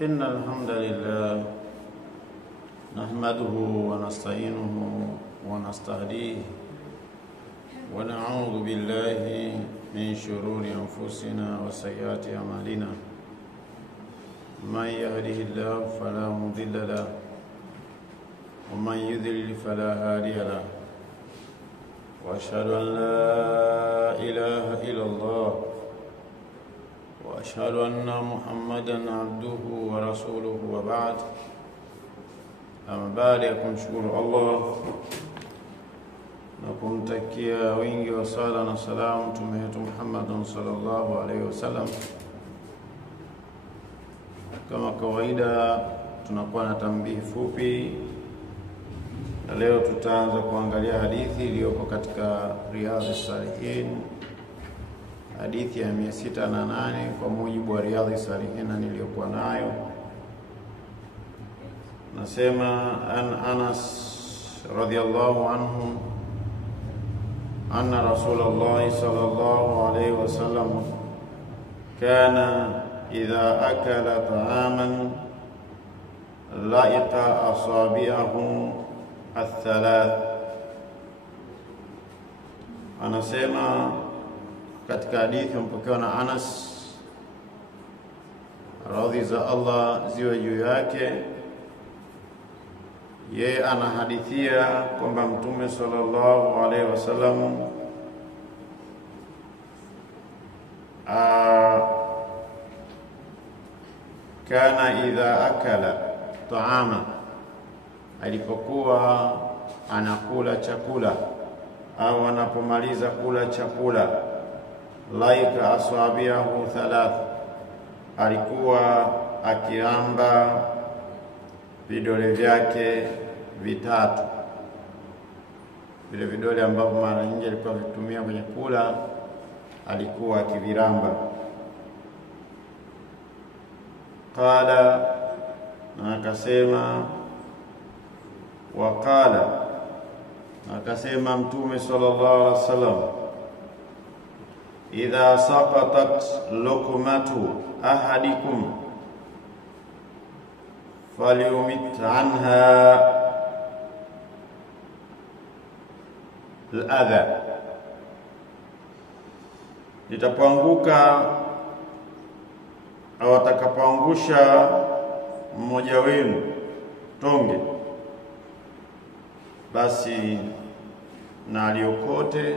إن الحمد لله نحمده ونستعينه ونستهديه ونعوذ بالله من شرور أنفسنا وسيئات أعمالنا من يهده الله فلا مضل له ومن يضلل فلا هادي له وأشهد أن لا إله إلا الله وأشهد أن محمدًا عبده ورسوله وبعد أما بعد kumshukuru Allah na kumtakia wingi wa sala na salamu Mtume wetu Muhammad sallallahu alaihi wasallam. Kama kawaida tunakuwa na tambihi fupi, na leo tutaanza kuangalia hadithi iliyoko katika Riyadhus Salihin, hadithi ya 608 kwa mujibu wa Riyadhus Salihin niliyokuwa nayo. Nasema an Anas radhiyallahu anhu anna Rasulullah sallallahu alayhi wasallam kana idha akala ta'aman la'iqa asabi'ahu athalath. Anasema katika hadithi mpokewa na Anas, radhi za Allah ziwe juu yake, yeye anahadithia kwamba Mtume sallallahu alaihi wasallam kana idha akala taama, alipokuwa anakula chakula au anapomaliza kula chakula, laika aswabiahu thalath, alikuwa akiamba vidole vyake vitatu, vile vidole ambavyo mara nyingi alikuwa vitumia kwenye kula, alikuwa akiviramba. Qala, na akasema, waqala, na akasema Mtume sallallahu alaihi wasallam, idha saqatat luqmatu ahadikum falyumit anha al-adha, litapoanguka au atakapoangusha mmoja wenu tonge, basi na aliokote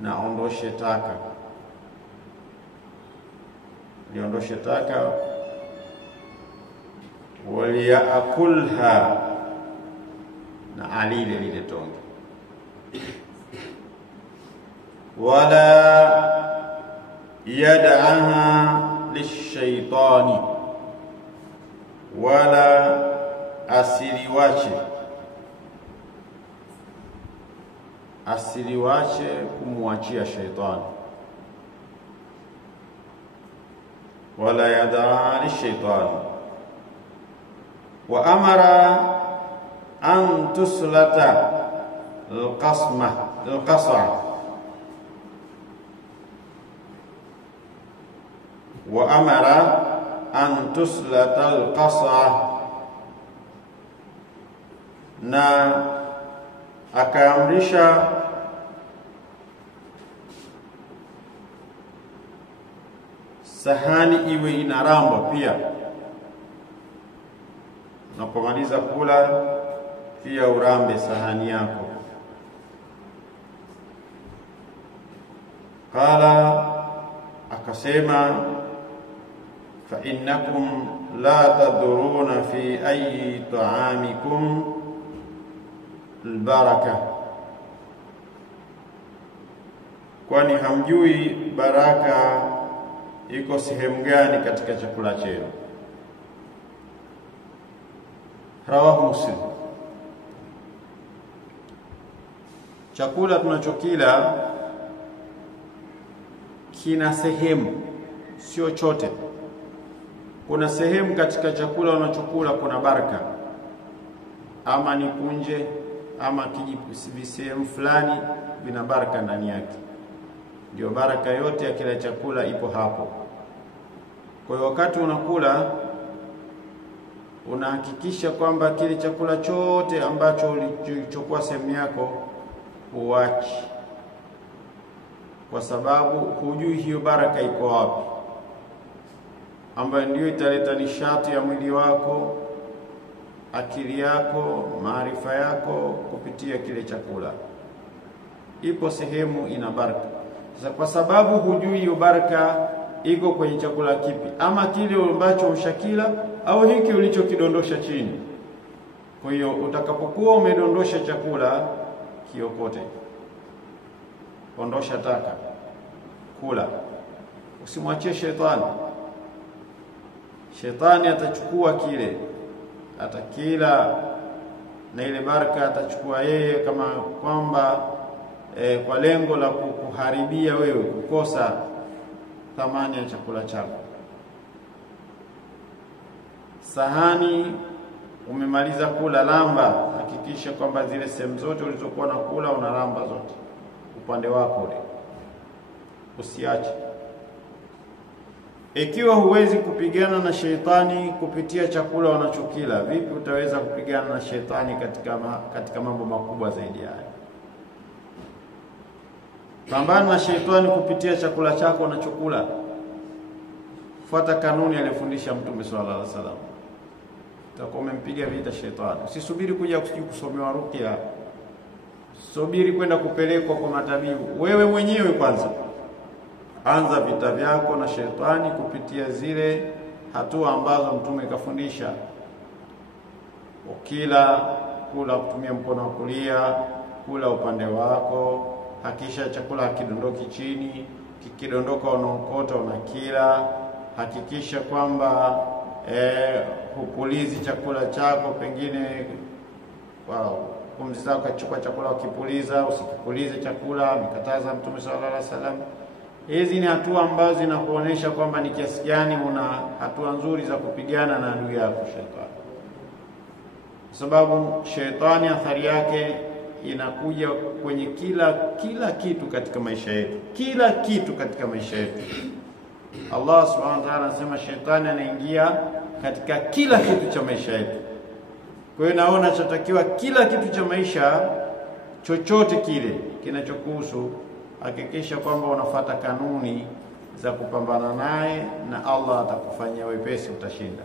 na ondoshe taka, liondoshe taka, waliakulha, na alile lile tonge, wala yad'aha lishaitani, wala asiliwache kumwachia shaitani, wala yad'a lishaitani. Wa amara an tuslata al-qas'a, wa amara an tuslata al-qas'a, na akaamrisha sahani iwe inaramba pia, unapomaliza kula pia urambe sahani yako. Qala, akasema, fa innakum la taduruna fi ayi ta'amikum albaraka, kwani hamjui baraka iko sehemu gani katika chakula chenu. Rawahu Muslim. Chakula tunachokila kina sehemu, sio chote. Kuna sehemu katika chakula unachokula kuna baraka, ama ni punje ama kijisehemu fulani vina baraka ndani yake. Ndio baraka yote ya kila chakula ipo hapo. Kwa hiyo wakati unakula unahakikisha kwamba kile chakula chote ambacho ulichokuwa sehemu yako uachi, kwa sababu hujui hiyo baraka iko wapi, ambayo ndio italeta nishati ya mwili wako, akili yako, maarifa yako kupitia kile chakula. Ipo sehemu ina baraka. Sasa kwa sababu hujui hiyo baraka iko kwenye chakula kipi, ama kile ambacho ushakila au hiki ulichokidondosha chini. Kwa hiyo utakapokuwa umedondosha chakula, kiokote, ondosha taka, kula, usimwachie shetani. Shetani atachukua kile, atakila, na ile baraka atachukua yeye, kama kwamba kwa lengo la kukuharibia wewe, kukosa thamani ya chakula chako. Sahani umemaliza kula, lamba, hakikisha kwamba zile sehemu zote ulizokuwa na kula unalamba zote upande wako ule, usiache. Ikiwa huwezi kupigana na shetani kupitia chakula unachokila, vipi utaweza kupigana na shetani katika mambo makubwa zaidi haya? Pambana na shetani kupitia chakula chako unachokula. Fuata kanuni aliyofundisha Mtume sallallahu alaihi wasallam. Utakuwa umempiga vita shetani. Usisubiri kuja kusomewa ruqya. Subiri kwenda kupelekwa kwa matabibu. Wewe mwenyewe kwanza anza vita vyako na shetani kupitia zile hatua ambazo Mtume kafundisha. Ukila, kula kutumia mkono wa kulia, kula upande wako, hakikisha chakula hakidondoki chini, kikidondoka unaokota unakila. Hakikisha kwamba hupulizi chakula chako, pengine pumzi zako kachukua chakula ukipuliza, usikipulize chakula, amekataza Mtume sallallahu alaihi wasallam. Hizi ni hatua ambazo zinakuonesha kwamba ni kiasi gani una hatua nzuri za kupigana na adui yako shetani. Kwa sababu shetani athari yake inakuja kwenye kila kitu katika maisha yetu. Kila kitu katika maisha yetu. Allah subhanahu wa ta'ala anasema shetani anaingia katika kila kitu cha maisha yetu. Kwa hiyo naona chatakiwa kila kitu cha maisha, chochote kile kinachokuhusu, hakikisha kwamba unafuata kanuni za kupambana naye, na Allah atakufanyia wepesi, utashinda.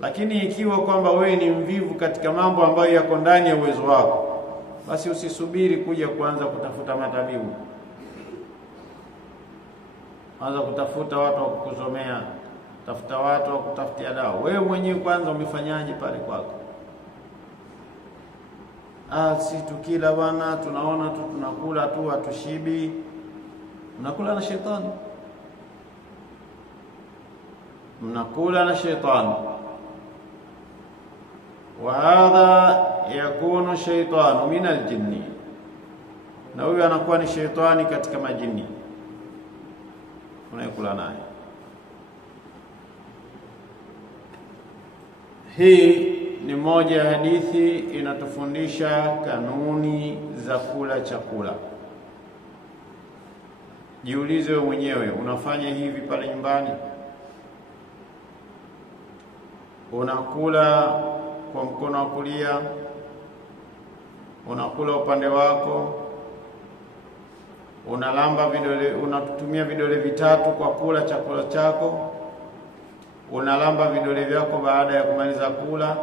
Lakini ikiwa kwamba wewe ni mvivu katika mambo ambayo yako ndani ya uwezo wako, basi usisubiri kuja kuanza kutafuta matabibu. Anza kutafuta watu wa kukusomea, tafuta watu wa kutafutia dawa. Wewe mwenyewe kwanza umefanyaje pale kwako? Si tukila bwana, tunaona tu tunakula tu, hatushibi. Mnakula na shetani. Mnakula na shetani. Wa hadha yakunu shaytanu min aljinni. Na huyu anakuwa ni shetani katika majini unayekula naye. Hii ni moja ya hadithi inatufundisha kanuni za kula chakula. Jiulize wewe mwenyewe, unafanya hivi pale nyumbani? Unakula kwa mkono wa kulia? Unakula upande wako? Unalamba vidole, unatumia vidole vitatu kwa kula chakula chako? Unalamba vidole vyako baada ya kumaliza kula?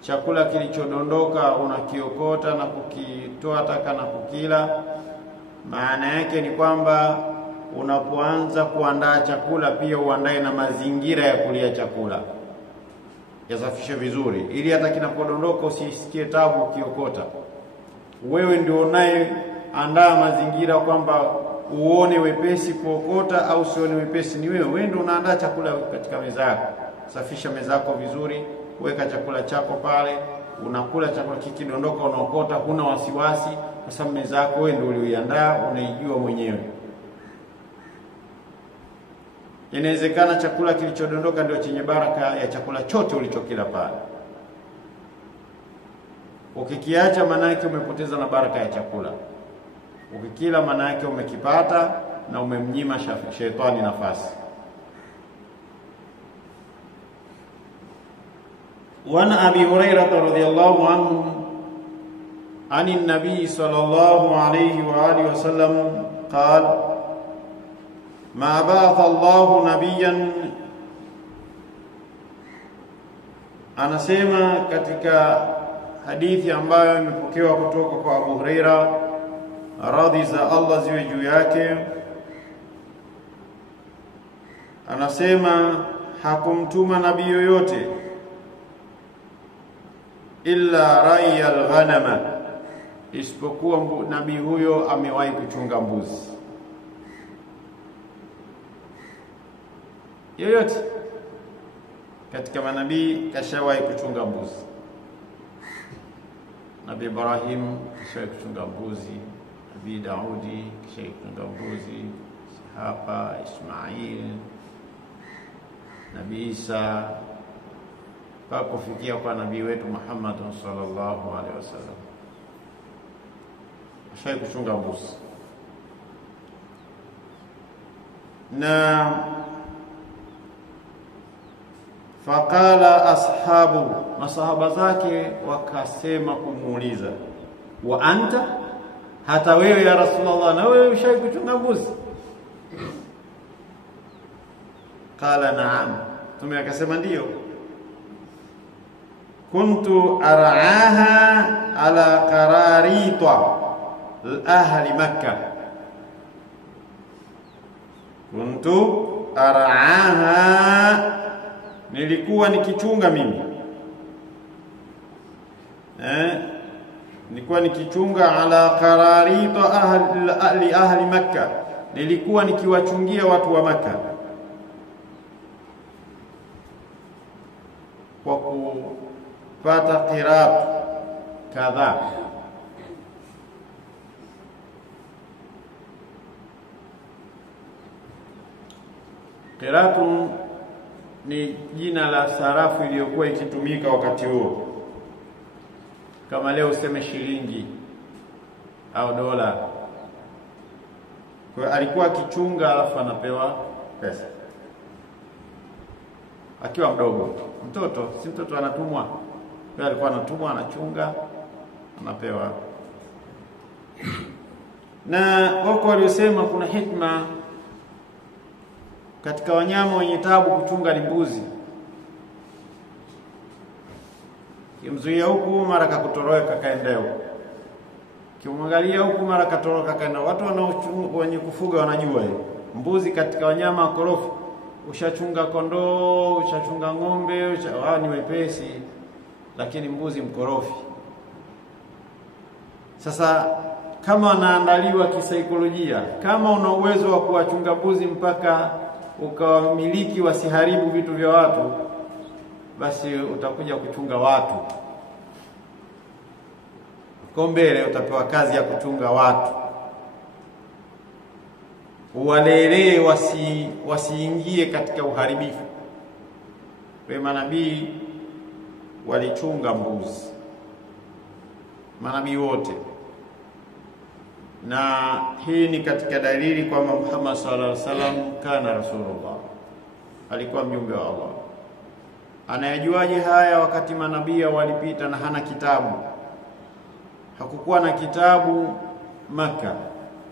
Chakula kilichodondoka unakiokota na kukitoa taka na kukila? Maana yake ni kwamba unapoanza kuandaa chakula pia uandae na mazingira ya kulia chakula. Yasafishe vizuri ili hata kinapodondoka usisikie tabu ukiokota. Wewe ndio unaye andaa mazingira kwamba uone wepesi kuokota au usione wepesi, ni wewe. Wewe ndio unaandaa chakula katika meza yako. Safisha meza yako vizuri, weka chakula chako pale, unakula chakula, kikidondoka unaokota, huna wasiwasi kwa sababu meza yako wewe ndio uliandaa, unaijua mwenyewe. Inawezekana chakula kilichodondoka ndio chenye baraka ya chakula chote ulichokila pale. Ukikiacha maana yake umepoteza na baraka ya chakula. Ukikila maana yake umekipata na umemnyima shetani nafasi. وعن أبي هريرة رضي الله عنه عن النبي صلى الله عليه وآله وسلم قال: ما بعث الله نبيا. Anasema katika hadithi ambayo imepokewa kutoka kwa Abu Huraira, radhi za Allah ziwe juu yake, anasema hakumtuma nabii yoyote illa ra'yal ghanama, isipokuwa nabii huyo amewahi kuchunga mbuzi. Yoyote katika manabii kashawahi kuchunga mbuzi. Nabii Ibrahim kashawahi kuchunga mbuzi, Nabii Daudi kashawahi kuchunga mbuzi, Ishaq, Ismail, Nabii Isa, mpaka kufikia kwa nabii wetu Muhammad sallallahu alaihi wasallam kashawahi kuchunga mbuzi. Na faqala ashabu, masahaba zake wakasema kumuuliza, wa anta, hata wewe ya Rasulullah, na wewe ushawahi kuchunga mbuzi? Qala na'am, Mtume akasema ndio. Kuntu ar'aha ala qararita ahli Makkah. Kuntu ar'aha, nilikuwa nikichunga mimi, nilikuwa nikichunga ala qararita ahli Makkah, nilikuwa nikiwachungia watu wa Makkah kwa kupata qirat kadhaa. Qiratu ni jina la sarafu iliyokuwa ikitumika wakati huo. Kama leo useme shilingi au dola. Kwa alikuwa akichunga alafu anapewa pesa akiwa mdogo. Mtoto, si mtoto anatumwa. Kwa alikuwa anatumwa, anachunga, anapewa. Na wako waliosema kuna hikma katika wanyama wenye taabu kuchunga ni mbuzi. Kimzuia huku mara kakutoroka kaenda huko, kimwangalia huku mara katoroka kaenda. Watu wenye kufuga wanajua mbuzi katika wanyama wakorofi. Ushachunga kondoo, ushachunga ng'ombe, ni wepesi, lakini mbuzi mkorofi. Sasa kama wanaandaliwa kisaikolojia, kama una uwezo wa kuwachunga mbuzi mpaka ukawamiliki wasiharibu vitu vya watu, basi utakuja kuchunga watu. Kwa mbele utapewa kazi ya kuchunga watu. Uwalelee wasiingie katika uharibifu. Kwa manabii walichunga mbuzi, manabii wote. Na hii ni katika dalili kwamba Muhammad sallallahu alaihi wasallam kana Rasulullah, alikuwa mjumbe wa Allah. Anayajuaje haya wakati manabii walipita na hana kitabu? Hakukuwa na kitabu Makkah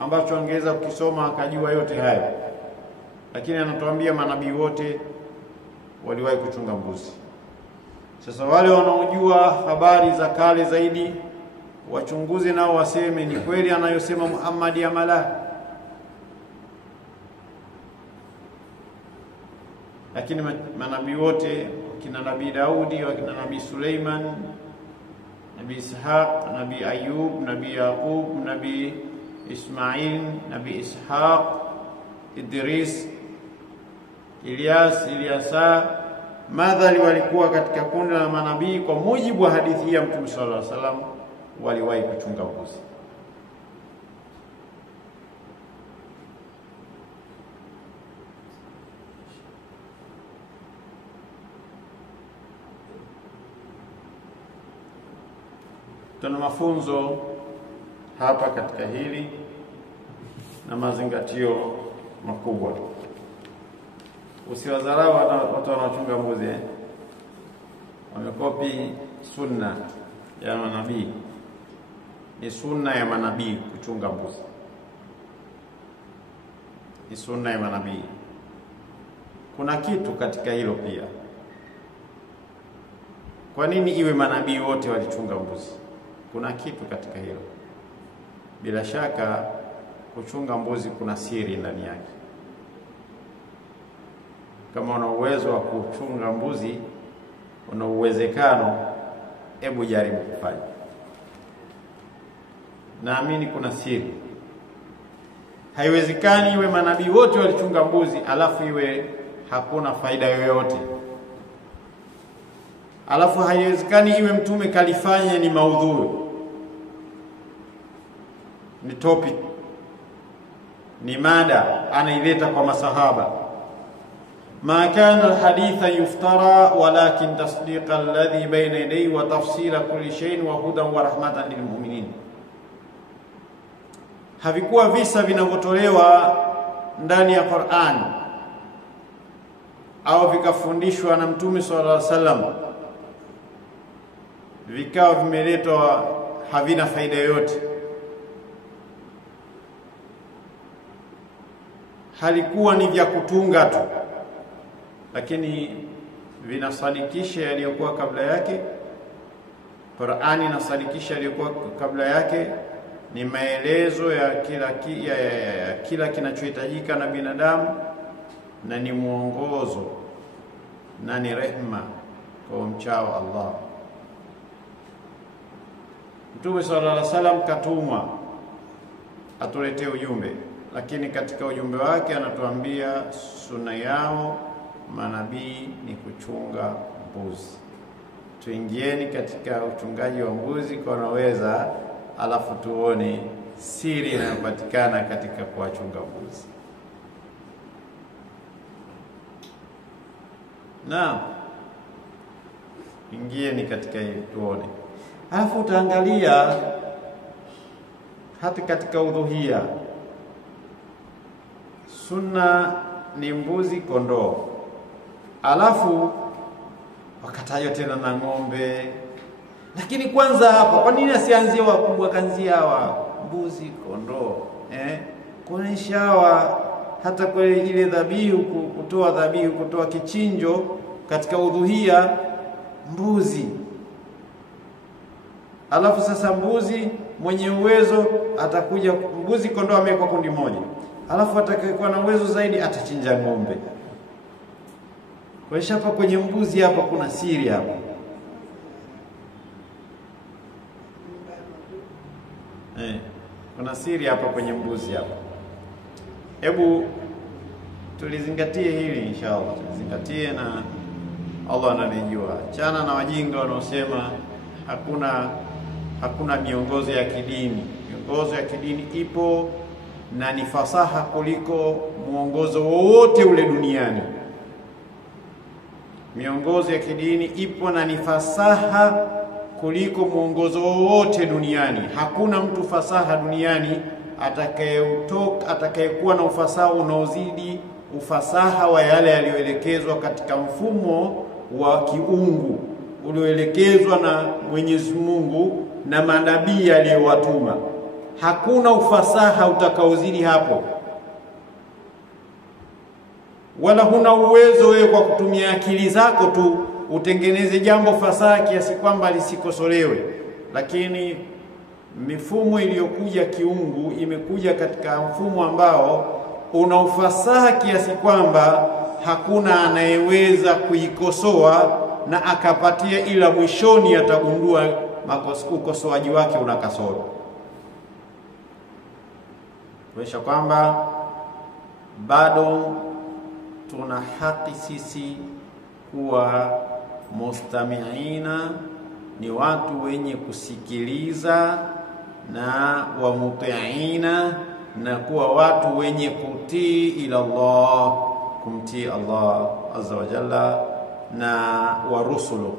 ambacho angeweza kukisoma akajua yote hayo. Lakini anatuambia manabii wote waliwahi kuchunga mbuzi. Sasa wale wanaojua habari za kale zaidi wachunguzi nao waseme ni kweli anayosema Muhammad amala. Lakini manabii wote, kina Nabii Daudi, wakina Nabii Suleiman, Nabii Ishaq, Nabii Ayub, Nabii Yaqub, Nabii Ismail, Nabii Ishaq, Idris, Ilyasa, madhali walikuwa katika kundi la manabii kwa mujibu wa hadithi ya Mtume sallallahu alaihi wasallam, waliwahi kuchunga mbuzi. Tuna mafunzo hapa katika hili na mazingatio makubwa. Usiwadharau watu wanaochunga mbuzi. wamekopi sunna ya manabii. Ni sunna ya manabii kuchunga mbuzi, ni sunna ya manabii. Kuna kitu katika hilo pia. Kwa nini iwe manabii wote walichunga mbuzi? Kuna kitu katika hilo. Bila shaka kuchunga mbuzi kuna siri ndani yake. Kama una uwezo wa kuchunga mbuzi, una uwezekano, hebu jaribu kufanya. Naamini kuna siri. Haiwezekani iwe manabii wote walichunga mbuzi alafu iwe hakuna faida yoyote. Alafu haiwezekani iwe mtume kalifanya ni maudhui, ni topic, ni mada anaileta kwa masahaba. Ma kana alhaditha yuftara walakin tasdiqa alladhi bayna yadayhi wa tafsila kulli shay'in wa hudan wa rahmatan lilmu'minin. Havikuwa visa vinavyotolewa ndani ya Qur'an au vikafundishwa na Mtume sallallahu alaihi wasallam vikawa vimeletwa havina faida yoyote. Halikuwa ni vya kutunga tu, lakini vinasadikisha yaliyokuwa kabla yake. Qur'ani inasadikisha yaliyokuwa kabla yake. Ni maelezo ya kila kinachohitajika na binadamu, na ni mwongozo na ni rehema kwa mchao Allah. Mtume sallallahu alaihi wasallam katumwa atuletee ujumbe, lakini katika ujumbe wake anatuambia sunna yao manabii ni kuchunga mbuzi. Tuingieni katika uchungaji wa mbuzi kwa naweza, alafu tuone siri inayopatikana katika kuwachunga mbuzi. Na ingieni katika hili tuone. Alafu utaangalia hata katika udhuhia, sunna ni mbuzi, kondoo. Alafu wakataja tena na ng'ombe. Lakini kwanza hapa, kwa nini asianzie wakubwa, kanzia hawa mbuzi, kondoo? Kuonesha hawa hata kwa ile dhabihu, kutoa dhabihu, kutoa kichinjo katika udhuhia, mbuzi. Alafu sasa mbuzi mwenye uwezo atakuja, mbuzi kondoo amewekwa kundi moja. Alafu atakayekuwa na uwezo zaidi atachinja ng'ombe. Kwa hiyo hapa kwenye mbuzi hapa kuna siri hapa. Kuna siri hapa kwenye mbuzi hapa. Hebu tulizingatie hili inshallah. Tulizingatie na Allah ananijua. Chana na wajinga wanaosema hakuna miongozo ya kidini. Miongozo ya kidini ipo na ni fasaha kuliko muongozo wowote ule duniani. Miongozo ya kidini ipo na ni fasaha kuliko muongozo wowote duniani. Hakuna mtu fasaha duniani atakayekuwa na ufasaha unaozidi ufasaha wa yale yaliyoelekezwa katika mfumo wa kiungu ulioelekezwa na Mwenyezi Mungu na manabii aliyowatuma. Hakuna ufasaha utakaozidi hapo. Wala huna uwezo wewe kwa kutumia akili zako tu utengeneze jambo fasaha kiasi kwamba lisikosolewe. Lakini mifumo iliyokuja kiungu imekuja katika mfumo ambao una ufasaha kiasi kwamba hakuna anayeweza kuikosoa na akapatia, ila mwishoni atagundua ukosoaji wake una kasoro. Kuonyesha kwamba bado tuna haki sisi kuwa mustamiina, ni watu wenye kusikiliza, na wa mutiina, na kuwa watu wenye kutii ila Allah, kumtii Allah azza wa jalla, na wa rusulu,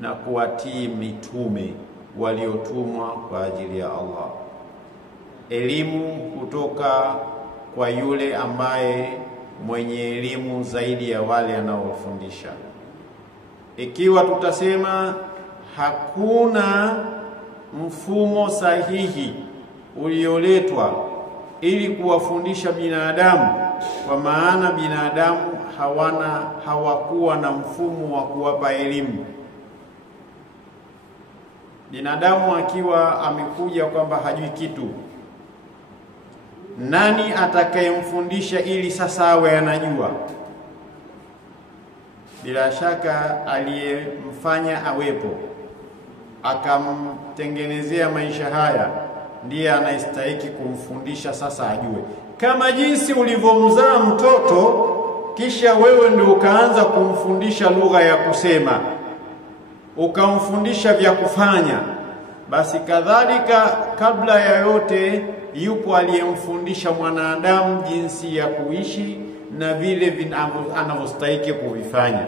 na kuwatii mitume waliotumwa kwa ajili ya Allah. Elimu kutoka kwa yule ambaye mwenye elimu zaidi ya wale anaofundisha. Ikiwa tutasema hakuna mfumo sahihi ulioletwa ili kuwafundisha binadamu, kwa maana binadamu hawakuwa na mfumo wa kuwapa elimu. Binadamu akiwa amekuja kwamba hajui kitu, nani atakayemfundisha ili sasa awe anajua? Bila shaka aliyemfanya awepo akamtengenezea maisha haya ndiye anastahili kumfundisha sasa ajue. Kama jinsi ulivyomzaa mtoto kisha wewe ndio ukaanza kumfundisha lugha ya kusema, ukamfundisha vya kufanya, basi kadhalika kabla ya yote yupo aliyemfundisha mwanadamu jinsi ya kuishi na vile anavyostahili kuvifanya.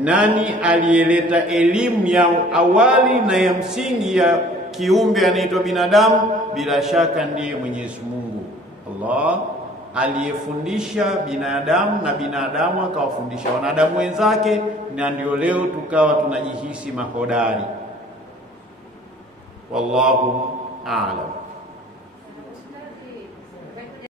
Nani aliyeleta elimu ya awali na ya msingi ya kiumbe anaitwa binadamu? Bila shaka ndiye Mwenyezi Mungu Allah, aliyefundisha binadamu na binadamu akawafundisha wanadamu wenzake, na ndio leo tukawa tunajihisi mahodari. Wallahu a'lam.